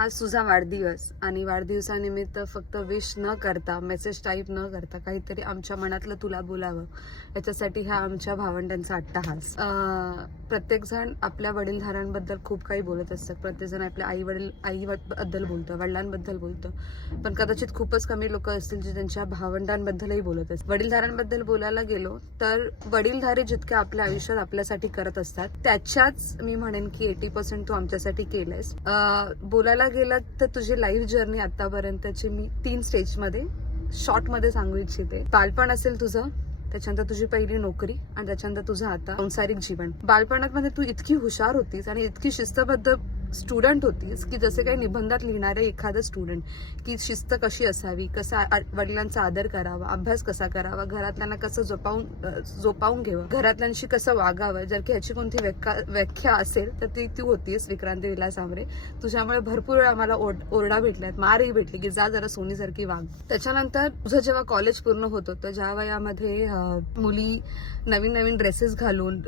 आज तुझा वाढदिवस आणि वाढदिवसानिमित्त फक्त विश न करता, मेसेज टाईप न करता काहीतरी आमच्या मनातलं तुला बोलावं याच्यासाठी हा आमच्या भावंडांचा अट्टहास. प्रत्येक जण आपल्या वडीलधाऱ्यांबद्दल खूप काही बोलत असतात. प्रत्येक जण आपल्या आईबद्दल बोलतं, वडिलांबद्दल बोलतं, पण कदाचित खूपच कमी लोक असतील जे त्यांच्या भावंडांबद्दलही बोलत असतात. वडीलधाऱ्यांबद्दल बोलायला गेलो तर वडीलधारे जितके आपल्या आयुष्यात आपल्यासाठी करत असतात त्याच्याच मी म्हणेन की 80% तू आमच्यासाठी केलंयस. बोलायला गेलं तर तुझी लाईफ जर्नी आतापर्यंतची मी 3 स्टेजमध्ये शॉर्टमध्ये सांगू इच्छिते. बालपण असेल तुझं, त्याच्यानंतर तुझी पहिली नोकरी आणि त्याच्यानंतर तुझं आता सांसारिक जीवन. बालपणामध्ये तू इतकी हुशार होतीस आणि इतकी शिस्तबद्ध स्टुडंट होतीस की जसे काही निबंधात लिहिणारे एखादं स्टुडंट, की शिस्त कशी असावी, कसा वडिलांचा आदर करावा, अभ्यास कसा करावा, घरातल्यांना कसं जोपावून घ्यावं, घरातल्यांशी कसं वागावं, जर की ह्याची कोणती व्याख्या असेल तर ती तू होतीस, विक्रांती विलास आमरे. तुझ्यामुळे भरपूर वेळा आम्हाला ओरडा भेटल्यात, मारही भेटली की जा जरा सोनीसारखी वाग. त्याच्यानंतर तुझं जेव्हा कॉलेज पूर्ण होत होतं, ज्या वयामध्ये मुली नवीन नवीन ड्रेसेस घालून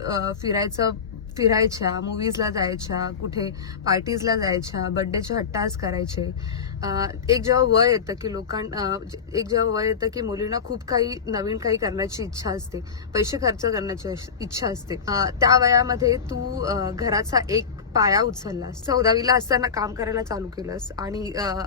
फिरायच्या, मूवीजला जायच्या, कुठे पार्टीजला जायच्या, बर्थडेचे हट्टास करायचे. एक जेव्हा वय येतं की मुलींना खूप काही नवीन काही करण्याची इच्छा असते, पैसे खर्च करण्याची इच्छा असते. त्या वयामध्ये तू घराचा एक पाया उचललास, 14वीला असताना काम करायला चालू केलंस आणि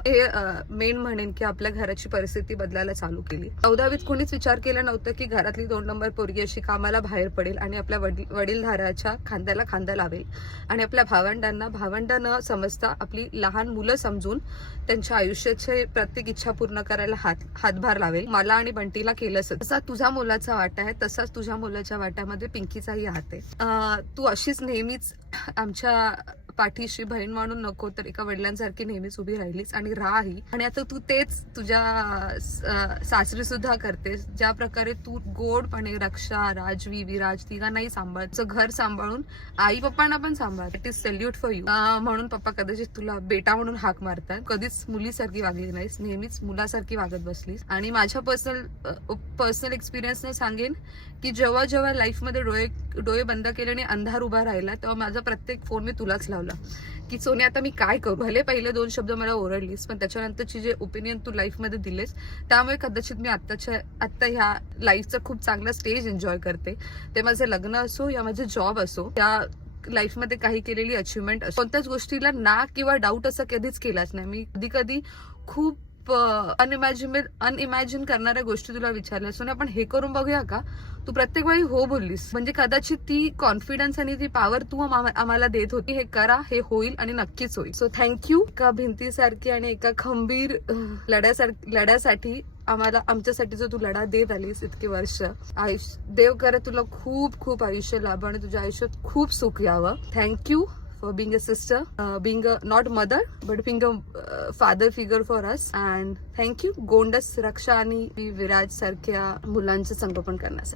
हे मेन म्हणेन की आपल्या घराची परिस्थिती बदलायला चालू केली. 14वीत कोणीच विचार केला नव्हतं की घरातली 2 नंबर पोरगी अशी कामाला बाहेर पडेल आणि आपल्या वडीलधाऱ्याच्या खांद्याला खांदा लावेल आणि आपल्या भावंड न समजता आपली लहान मुलं समजून त्यांच्या आयुष्याचे प्रत्येक इच्छा पूर्ण करायला हातभार लावेल. मला आणि बंटीला केलंच. तसा तुझ्या मुलाचा वाटा आहे, तसाच तुझ्या मुलाच्या वाट्यामध्ये पिंकीचाही हात आहे. तू अशीच नेहमीच आमच्या पाठीशी बहीण म्हणून नको तर एका वडिलांसारखी नेहमीच उभी राहिलीस आणि राही. आणि आता तू तेच तुझ्या सासरी सुद्धा करतेस. ज्या प्रकारे तू गोडपणे रक्षा, राजवी, विराज तिघांनाही सांभाळ, तुझं घर सांभाळून आई पप्पांना पण सांभाळ. It is salute for you. म्हणून पप्पा कदाचित तुला बेटा म्हणून हाक मारतात. कधीच मुलीसारखी वागली नाहीस, नेहमीच मुलासारखी वागत बसलीस. आणि माझ्या पर्सनल एक्सपिरियन्सने सांगेन की जेव्हा लाईफमध्ये डोळे बंद केले आणि अंधार उभा राहिला तेव्हा माझा प्रत्येक फोन मी तुलाच लावला की सोनी आता मी काय करू. भले पहिले 2 शब्द मला ओरडलीस, पण त्याच्यानंतरची जे ओपिनियन तू लाईफमध्ये दिलेस त्यामुळे कदाचित मी आत्ता ह्या लाईफचा खूप चांगला स्टेज एन्जॉय करते. ते माझे लग्न असो या माझे जॉब असो, त्या लाईफमध्ये काही केलेली अचिव्हमेंट असो, कोणत्याच गोष्टीला ना किंवा डाऊट असं कधीच केलाच नाही. मी कधी खूप अनइमॅजिन करणाऱ्या गोष्टी तुला विचारल्या, सोनी आपण हे करून बघूया का, तू प्रत्येक वेळी हो बोललीस. म्हणजे कदाचित ती कॉन्फिडन्स आणि ती पॉवर तू आम्हाला देत होती. हे करा, हे होईल आणि नक्कीच होईल. So thank you. एका भिंतीसारखी आणि एका खंबीर लढ्यासाठी आमच्यासाठी जो तू लढा देत आलीस इतकी वर्ष, देव करे तुला खूप खूप आयुष्य लाभ आणि तुझ्या आयुष्यात खूप सुख यावं. Thank you for being a sister, being a not mother but being a father figure for us, and thank you गोंडस, रक्षा आणि विराज सारख्या मुलांचं संगोपन करण्यासाठी.